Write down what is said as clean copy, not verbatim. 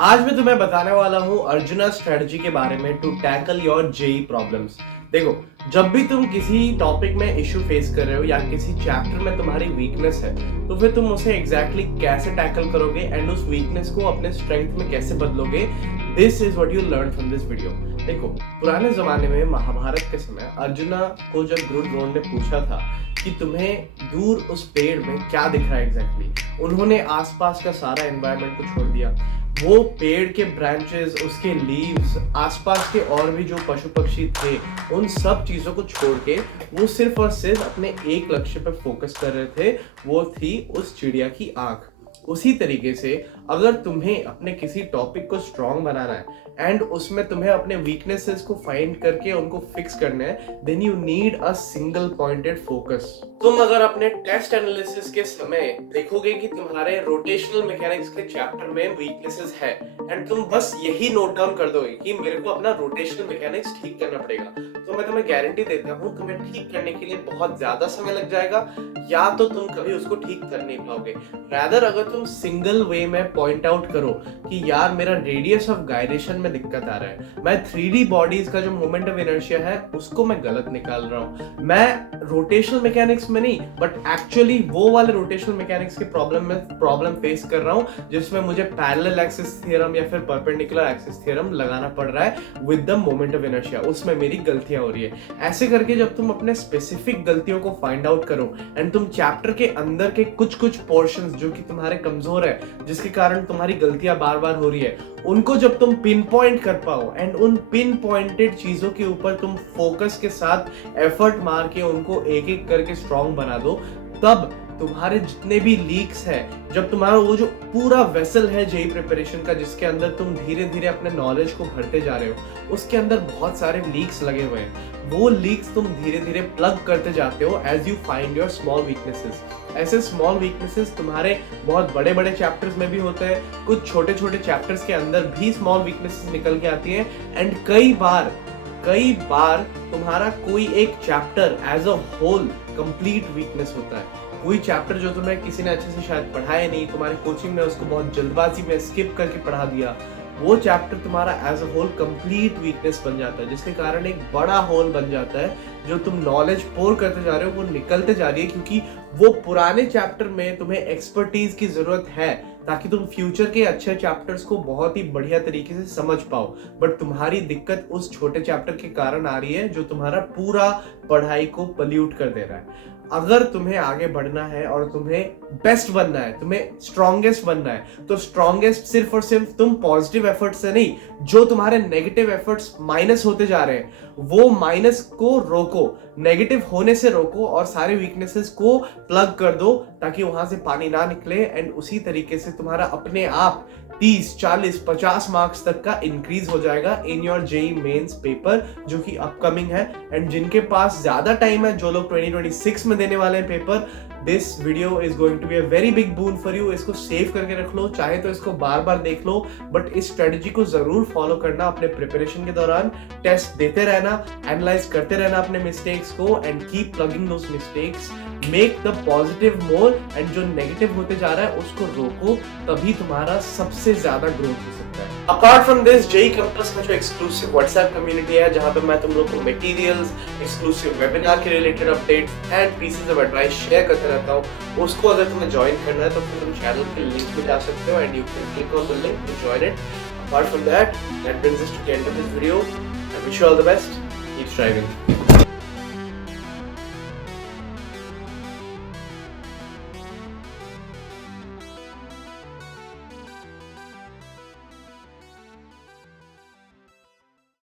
आज मैं तुम्हें बताने वाला हूँ अर्जुना स्ट्रेटजी के बारे में to tackle your JEE problems. देखो, जब भी तुम किसी टॉपिक में इश्यू फेस कर रहे हो या किसी चैप्टर में तुम्हारी वीकनेस है, तो फिर तुम उसे एग्जैक्टली कैसे टैकल करोगे एंड उस वीकनेस को अपने स्ट्रेंथ में कैसे बदलोगे। This is what you learn from this video. देखो, पुराने जमाने में महाभारत के समय अर्जुना को जब गुरु द्रोण ने पूछा था कि तुम्हें दूर उस पेड़ में क्या दिख रहा है एग्जैक्टली, उन्होंने आसपास का सारा एनवायरनमेंट को छोड़ दिया। वो पेड़ के ब्रांचेस, उसके लीव्स, आसपास के और भी जो पशु पक्षी थे, उन सब चीजों को छोड़ के वो सिर्फ और सिर्फ अपने एक लक्ष्य पर फोकस कर रहे थे, वो थी उस चिड़िया की आंख। उसी तरीके से अगर तुम्हें अपने किसी टॉपिक को स्ट्रॉन्ग बनाना है एंड उसमें तुम्हें अपने वीकनेसेस को फाइंड करके उनको फिक्स करना है, then you need a single pointed focus. तुम अगर अपने टेस्ट एनालिसिस के समय देखोगे कि तुम्हारे रोटेशनल मैकेनिक्स के चैप्टर में वीकनेसेस है एंड तुम बस यही नोट डाउन कर दोगे कि मेरे को अपना रोटेशनल मैकेनिक्स ठीक करना पड़ेगा, तो मैं तुम्हें गारंटी देता हूँ तुम्हें ठीक करने के लिए बहुत ज्यादा समय लग जाएगा, या तो तुम कभी उसको ठीक कर नहीं पाओगे। रादर अगर तुम सिंगल वे में पॉइंट आउट करो कि यार मेरा रेडियस ऑफ गायरेशन में दिक्कत आ रहा है, मैं 3D बॉडीज का जो मोमेंट ऑफ इनर्शिया है उसको मैं गलत निकाल रहा हूँ, मैं रोटेशनल मैकेनिक्स में नहीं बट एक्चुअली वो वाले रोटेशनल मैकेनिक्स के प्रॉब्लम फेस कर रहा हूँ जिसमें मुझे पैरेलल एक्सिस थ्योरम या फिर परपेंडिकुलर एक्सिस थ्योरम लगाना पड़ रहा है with the moment of inertia, उसमें मेरी गलतियां हो रही है। ऐसे करके जब तुम अपने स्पेसिफिक गलतियों को फाइंड आउट करो एंड तुम चैप्टर के अंदर के कुछ पोर्शंस जो कि तुम्हारे कमजोर है, जिसके कारण तुम्हारी गलतियां बार बार हो रही है, उनको जब तुम पिन पॉइंट कर पाओ एंड उन पिन पॉइंटेड चीजों के ऊपर तुम फोकस के साथ एफर्ट मार के उनको एक एक करके स्ट्रॉन्ग बना दो, तब तुम्हारे जितने भी लीक्स है, जब तुम्हारा वो जो पूरा वेसल है जेई प्रिपरेशन का जिसके अंदर तुम धीरे धीरे अपने नॉलेज को भरते जा रहे हो, उसके अंदर बहुत सारे लीक्स लगे हुए हैं, वो लीक्स तुम धीरे धीरे प्लग करते जाते हो as you find your small weaknesses. ऐसे स्मॉल वीकनेसेस तुम्हारे बहुत बड़े बड़े चैप्टर्स में भी होते हैं, कुछ छोटे छोटे चैप्टर्स के अंदर भी स्मॉल वीकनेसेस निकल के आती है एंड कई बार तुम्हारा कोई एक chapter as a whole complete weakness होता है। कोई चैप्टर जो तुम्हें किसी ने अच्छे से शायद पढ़ाया नहीं, तुम्हारे कोचिंग में उसको बहुत जल्दबाजी में स्किप करके पढ़ा दिया, वो चैप्टर तुम्हारा as a whole complete weakness बन जाता है, जिसके कारण एक बड़ा होल बन जाता है। जो तुम नॉलेज पोर करते जा रहे हो वो निकलते जा रही है, क्योंकि वो पुराने चैप्टर में तुम्हें एक्सपर्टीज की जरूरत है ताकि तुम फ्यूचर के अच्छे चैप्टर्स को बहुत ही बढ़िया तरीके से समझ पाओ। बट तुम्हारी दिक्कत उस छोटे चैप्टर के कारण आ रही है जो तुम्हारा पूरा पढ़ाई को पल्यूट कर दे रहा है। अगर तुम्हें आगे बढ़ना है और तुम्हें बेस्ट बनना है, तुम्हें स्ट्रॉन्गेस्ट बनना है, तो स्ट्रॉन्गेस्ट सिर्फ और सिर्फ तुम पॉजिटिव एफर्ट से नहीं, जो तुम्हारे नेगेटिव एफर्ट्स माइनस होते जा रहे हैं वो माइनस को रोको, नेगेटिव होने से रोको और सारे वीकनेसेस को प्लग कर दो ताकि वहां से पानी ना निकले एंड उसी तरीके से तुम्हारा अपने आप 30, 40, 50 मार्क्स तक का इंक्रीज हो जाएगा in your JEE mains paper जो कि अपकमिंग है। एंड जिनके पास ज्यादा टाइम है, जो लोग 2026 में देने वाले हैं paper, this video is going to be a very big boon for you. इसको सेव करके रख लो, चाहे तो इसको बार बार देख लो, बट इस स्ट्रेटजी को जरूर फॉलो करना अपने प्रिपरेशन के दौरान। टेस्ट देते रहना, एनालाइज करते रहना अपने मिस्टेक्स को and keep plugging those mistakes, make the positive more and जो नेगेटिव होते जा रहा है उसको रोको, तभी तुम्हारा सबसे ज्यादा ग्रोथ हो सकता है। Apart from this, JEE campus का जो एक्सक्लूसिव व्हाट्सएप कम्युनिटी है जहां पे मैं तुम लोग को मटेरियल्स, एक्सक्लूसिव वेबिनार के related updates and pieces of advice share करते रहता हूं, उसको अगर तुम्हें ज्वाइन करना है तो फिर तुम चैनल के लिंक पे जा सकते हो and you can click on the link to join it. Apart from that brings us to the end of this video. I wish you all the best. Keep striving.